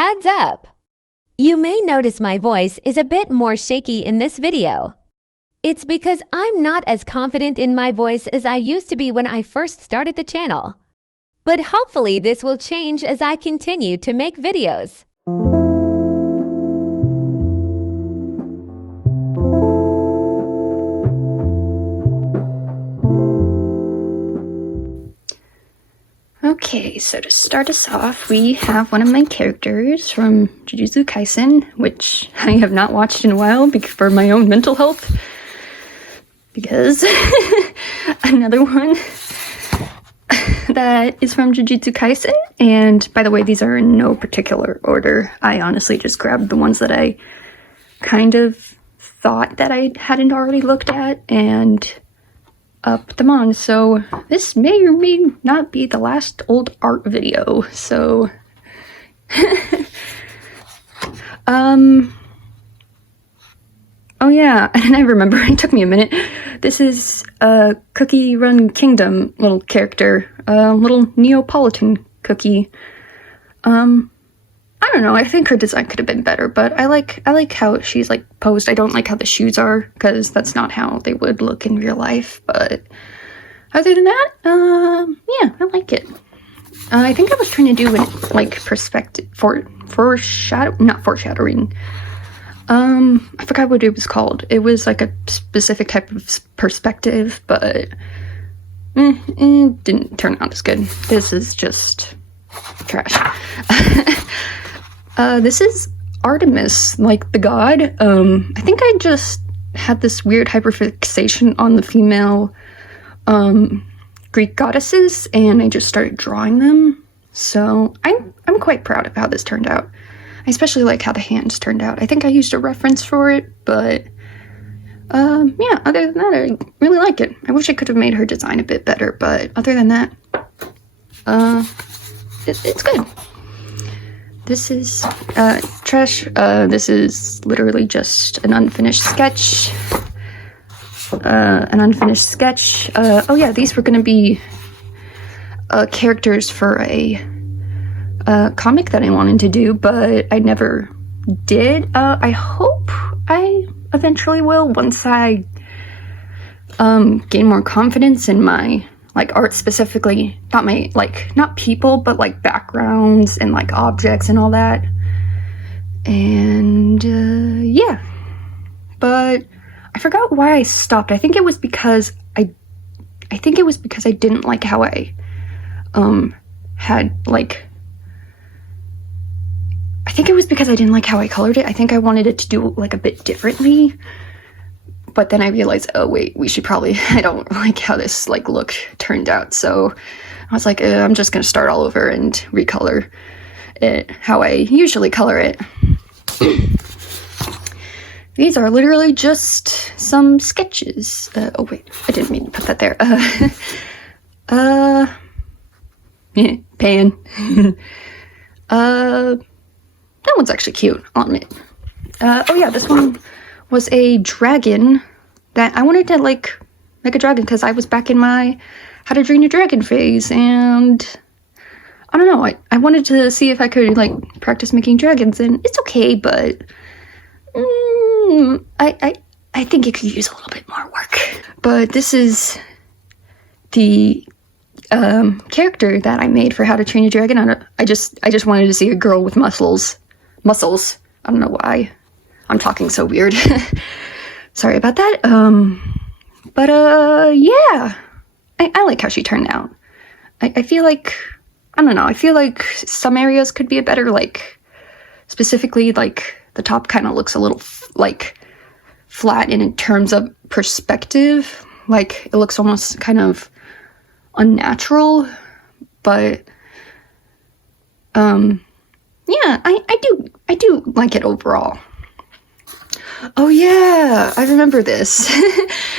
Heads up! You may notice my voice is a bit more shaky in this video. It's because I'm not as confident in my voice as I used to be when I first started the channel. But hopefully this will change as I continue to make videos. Okay, so to start us off, we have one of my characters from Jujutsu Kaisen, which I have not watched in a while for my own mental health, because another one that is from Jujutsu Kaisen, and by the way, these are in no particular order. I honestly just grabbed the ones that I kind of thought that I hadn't already looked at, and put them on. So this may or may not be the last old art video, so oh yeah, and I remember, it took me a minute. This is a Cookie Run Kingdom little character, a little Neapolitan cookie. I don't know, I think her design could have been better, but I like how she's like posed. I don't like how the shoes are, because that's not how they would look in real life, but other than that, yeah, I like it. I think I was trying to do it like perspective, not foreshadowing. I forgot what it was called. It was like a specific type of perspective, but it didn't turn out as good. This is just trash. This is Artemis, like the god. I think I just had this weird hyperfixation on the female Greek goddesses, and I just started drawing them. So I'm quite proud of how this turned out. I especially like how the hands turned out. I think I used a reference for it, but yeah, other than that, I really like it. I wish I could have made her design a bit better, but other than that, it's good. This is trash. This is literally just an unfinished sketch. Oh yeah, these were gonna be characters for a comic that I wanted to do, but I never did. I hope I eventually will, once I gain more confidence in my like art, specifically not people, but like backgrounds and like objects and all that. And yeah, but I forgot why I stopped. I think it was because I didn't like how I I think it was because I didn't like how I colored it. I think I wanted it to do like a bit differently. But then I realized, oh wait, I don't like how this like look turned out. So I was like, I'm just gonna start all over and recolor it how I usually color it. These are literally just some sketches. Oh wait, I didn't mean to put that there. Yeah, pan. That one's actually cute, I'll admit. Oh yeah, this one was a dragon that I wanted to like make a dragon because I was back in my How to Train Your Dragon phase, and I don't know, I wanted to see if I could like practice making dragons, and it's okay, but I think it could use a little bit more work. But this is the character that I made for How to Train Your Dragon. I just wanted to see a girl with muscles. I don't know why I'm talking so weird. Sorry about that. But yeah, I like how she turned out. I feel like, I don't know, I feel like some areas could be a better, like specifically like the top kind of looks a little like flat in terms of perspective. Like it looks almost kind of unnatural, but yeah, I do like it overall. Oh yeah, I remember this.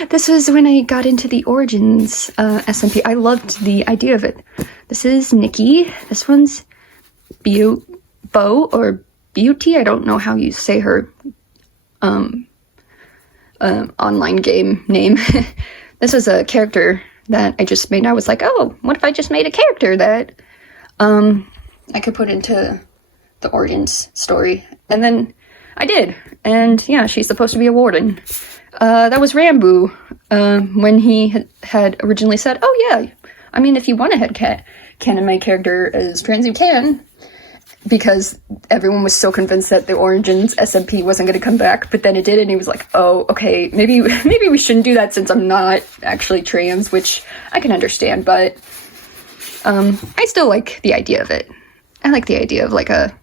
This was when I got into the Origins SMP. I loved the idea of it. This is Nikki. This one's Bo or Beauty. I don't know how you say her online game name. This is a character that I just made. I was like, oh, what if I just made a character that I could put into the origins story. And then I did. And yeah, she's supposed to be a warden. That was Rambo, when he had originally said, oh yeah, I mean, if you want to canon my character as trans, you can. Because everyone was so convinced that the Origins SMP wasn't going to come back, but then it did, and he was like, oh, okay, maybe we shouldn't do that since I'm not actually trans, which I can understand, but I still like the idea of it. I like the idea of like a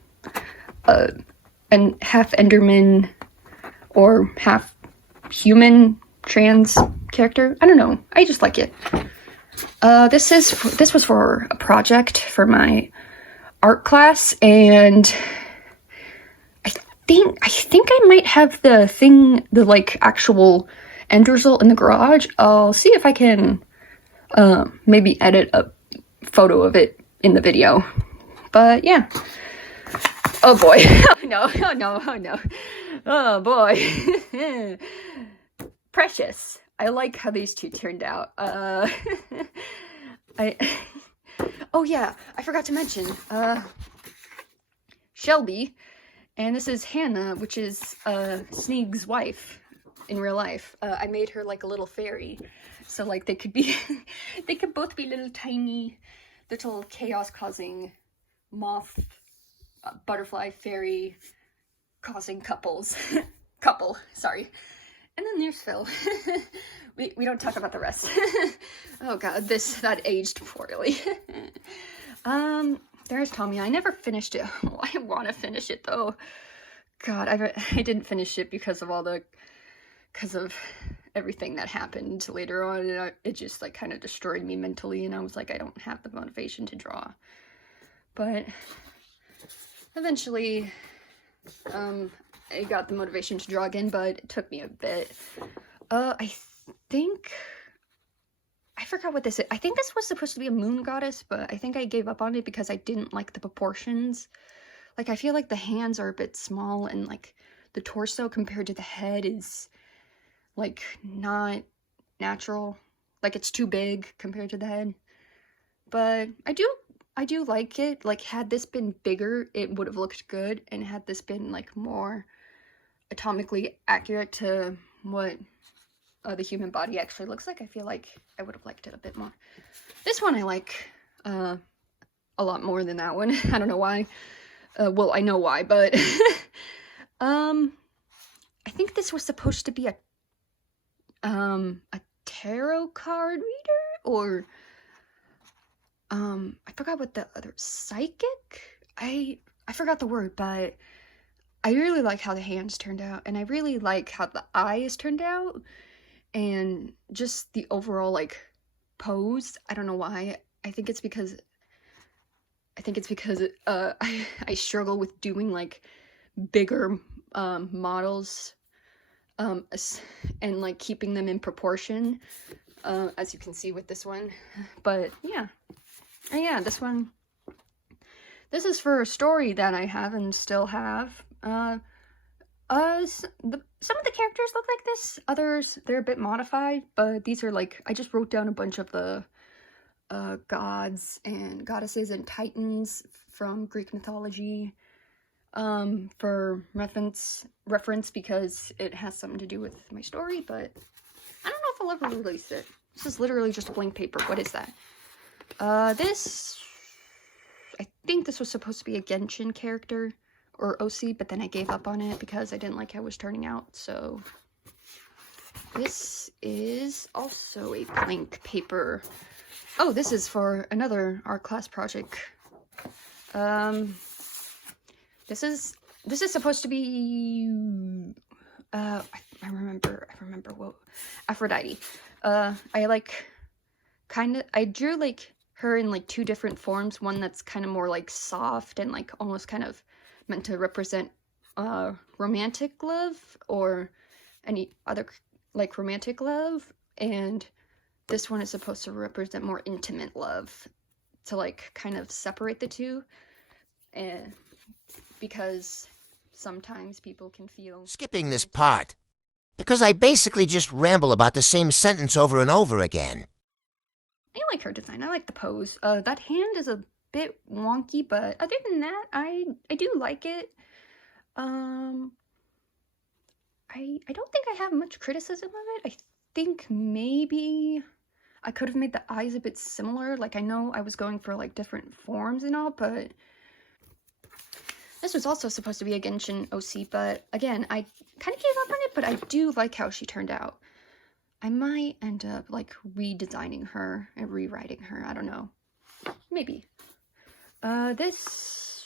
half Enderman or half human trans character. I don't know. I just like it. This was for a project for my art class, and I think I might have the like actual end result in the garage. I'll see if I can maybe edit a photo of it in the video. But yeah. Oh boy. Oh no, oh no, oh no. Oh boy. Precious. I like how these two turned out. Oh yeah, I forgot to mention, Shelby, and this is Hannah, which is, Sneeg's wife in real life. I made her like a little fairy, so like they could both be little tiny, little chaos-causing moth, butterfly, fairy, causing couple, sorry. And then there's Phil. We don't talk about the rest. Oh god, that aged poorly. There's Tommy. I never finished it. Oh, I want to finish it though. God, I didn't finish it because of everything that happened later on, and it just like kind of destroyed me mentally, and I was like, I don't have the motivation to draw. But eventually, I got the motivation to draw again, but it took me a bit. I think I forgot what this is. I think this was supposed to be a moon goddess, but I think I gave up on it because I didn't like the proportions. Like, I feel like the hands are a bit small, and like the torso compared to the head is like not natural. Like, it's too big compared to the head. But I do like it. Like, had this been bigger, it would have looked good, and had this been like more atomically accurate to what the human body actually looks like, I feel like I would have liked it a bit more. This one I like a lot more than that one. I don't know why. Well, I know why, but I think this was supposed to be a tarot card reader, or I forgot what the other, psychic? I forgot the word, but I really like how the hands turned out, and I really like how the eyes turned out, and just the overall like pose. I don't know why. I think it's because I struggle with doing like bigger models and like keeping them in proportion, as you can see with this one. But yeah. And yeah, this is for a story that I have and still have. Some of the characters look like this, others they're a bit modified, but these are like, I just wrote down a bunch of the gods and goddesses and titans from Greek mythology for reference because it has something to do with my story, but I don't know if I'll ever release it. This is literally just a blank paper. What is that? I think this was supposed to be a Genshin character or OC, but then I gave up on it because I didn't like how it was turning out. So this is also a blank paper. Oh, this is for another art class project. This is supposed to be I remember what, Aphrodite. I drew like her in like two different forms, one that's kind of more like soft and like almost kind of meant to represent romantic love or any other like romantic love, and this one is supposed to represent more intimate love, to like kind of separate the two, and because sometimes people can feel skipping this part because I basically just ramble about the same sentence over and over again. I like her design. I like the pose. That hand is a bit wonky, but other than that, I do like it. I don't think I have much criticism of it. I think maybe I could have made the eyes a bit similar. Like, I know I was going for, like, different forms and all, but this was also supposed to be a Genshin OC, but again, I kind of gave up on it, but I do like how she turned out. I might end up, like, redesigning her and rewriting her. I don't know. Maybe. This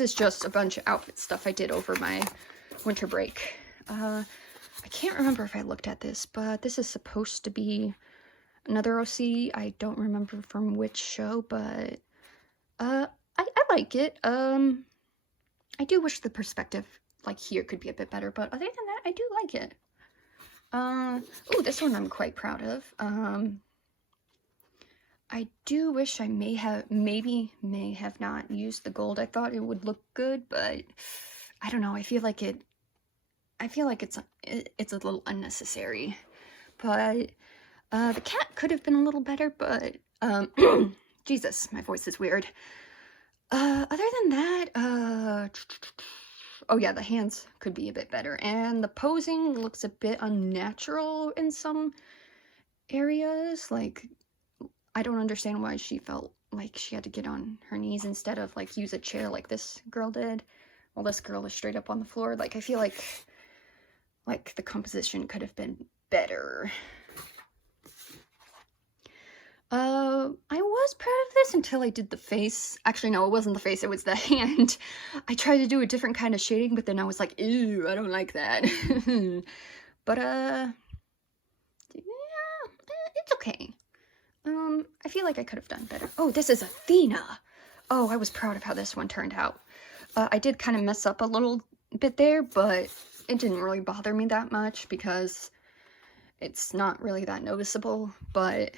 is just a bunch of outfit stuff I did over my winter break. I can't remember if I looked at this, but this is supposed to be another OC. I don't remember from which show, but I like it. I do wish the perspective, like, here could be a bit better, but other than that, I do like it. Oh, this one I'm quite proud of. I do wish I may have not used the gold. I thought it would look good, but I don't know. I feel like it's a little unnecessary. But the cat could have been a little better, but Jesus, my voice is weird. Other than that, oh yeah, the hands could be a bit better, and the posing looks a bit unnatural in some areas. Like, I don't understand why she felt like she had to get on her knees instead of, like, use a chair like this girl did. Well, this girl is straight up on the floor. Like, I feel like the composition could have been better. I was proud of this until I did the face. Actually, no, it wasn't the face, it was the hand. I tried to do a different kind of shading, but then I was like, ew, I don't like that. But, yeah, it's okay. I feel like I could have done better. Oh, this is Athena! Oh, I was proud of how this one turned out. I did kind of mess up a little bit there, but it didn't really bother me that much because it's not really that noticeable, but,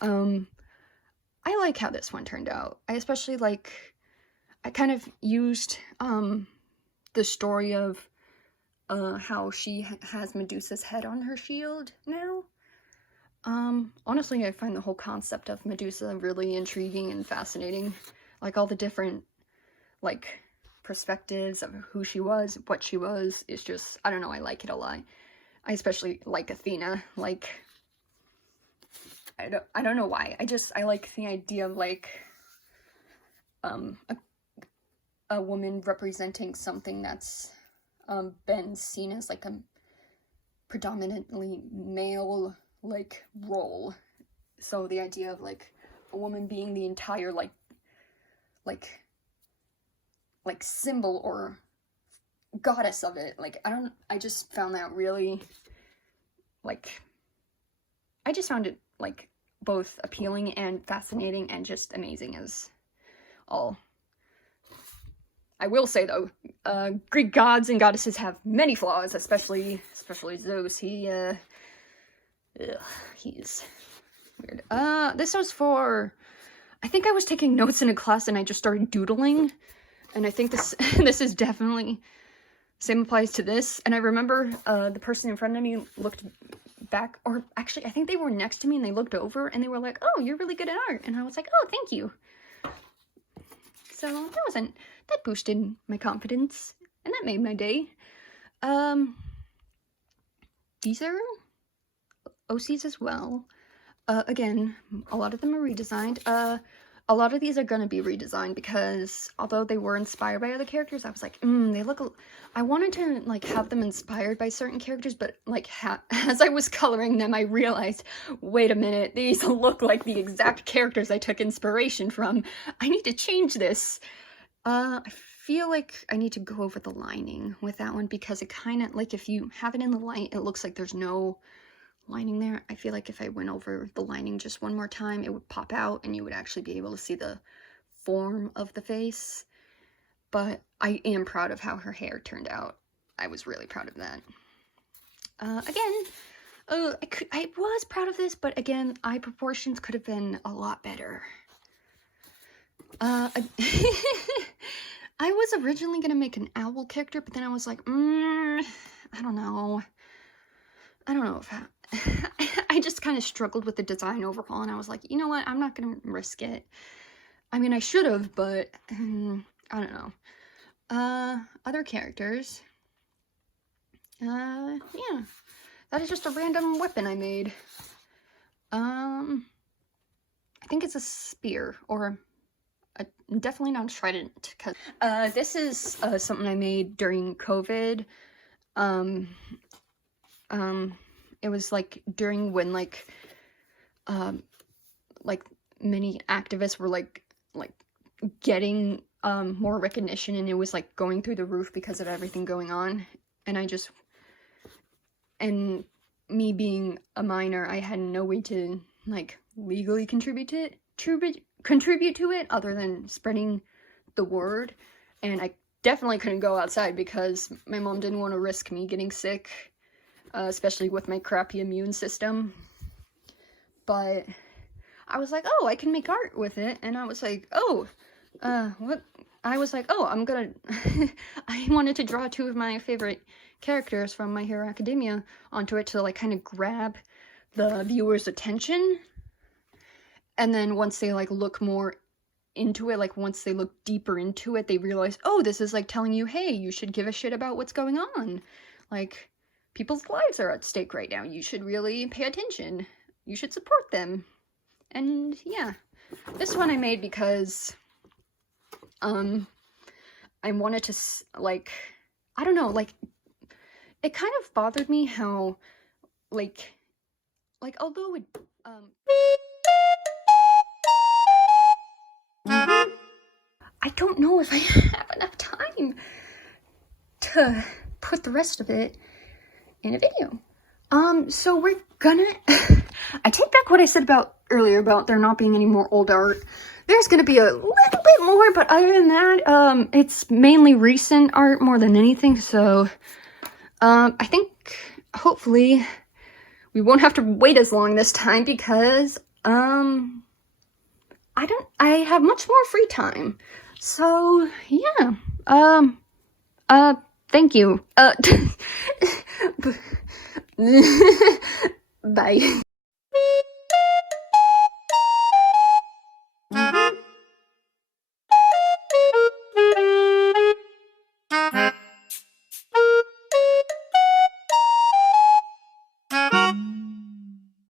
I like how this one turned out. I especially like, I kind of used, the story of, how she has Medusa's head on her shield now. Honestly, I find the whole concept of Medusa really intriguing and fascinating. Like, all the different, like, perspectives of who she was, what she was, is just, I don't know, I like it a lot. I especially like Athena. Like, I don't know why. I like the idea of, like, a woman representing something that's, been seen as, like, a predominantly male, like, role. So the idea of, like, a woman being the entire, like symbol or goddess of it. Like, I just found that really, like, I just found it, like, both appealing and fascinating and just amazing as all. I will say, though, Greek gods and goddesses have many flaws, especially Zeus. He's weird. This was for, I think I was taking notes in a class and I just started doodling, and I think this this is definitely, same applies to this. And I remember the person in front of me looked back, or actually I think they were next to me, and they looked over and they were like, oh, you're really good at art. And I was like, oh, thank you. So that boosted my confidence, and that made my day. These are OCs as well. Again, a lot of them are redesigned. A lot of these are gonna be redesigned because although they were inspired by other characters, I was like, they look. I wanted to, like, have them inspired by certain characters, but, like, as I was coloring them, I realized, wait a minute, these look like the exact characters I took inspiration from. I need to change this. I feel like I need to go over the lining with that one because it kind of, like, if you have it in the light, it looks like there's no lining there. I feel like if I went over the lining just one more time, it would pop out and you would actually be able to see the form of the face. But I am proud of how her hair turned out. I was really proud of that. Again, I was proud of this, but again, eye proportions could have been a lot better. I was originally gonna make an owl character, but then I was like, I don't know if I just kind of struggled with the design overall, and I was like, you know what, I'm not gonna risk it. I mean, I should have, but I don't know. Other characters. Yeah. That is just a random weapon I made. I think it's a spear, or definitely not a trident. Cause this is something I made during COVID. It was like during when like many activists were like getting more recognition, and it was like going through the roof because of everything going on. And me being a minor, I had no way to like legally contribute to it other than spreading the word. And I definitely couldn't go outside because my mom didn't want to risk me getting sick, especially with my crappy immune system. But I was like, oh, I can make art with it. And I was like, oh, what? I was like, oh, I'm gonna... I wanted to draw two of my favorite characters from My Hero Academia onto it to, like, kind of grab the viewer's attention. And then once they, like, look more into it, like, once they look deeper into it, they realize, oh, this is, like, telling you, hey, you should give a shit about what's going on. Like, people's lives are at stake right now. You should really pay attention. You should support them. And, yeah. This one I made because... I wanted to, like, I don't know, like, it kind of bothered me how, like, although it, I don't know if I have enough time to put the rest of it in a video. So we're gonna, I take back what I said earlier about there not being any more old art. There's gonna be a little bit more, but other than that, it's mainly recent art more than anything, so, I think, hopefully, we won't have to wait as long this time because, I have much more free time. So, yeah, thank you. Bye.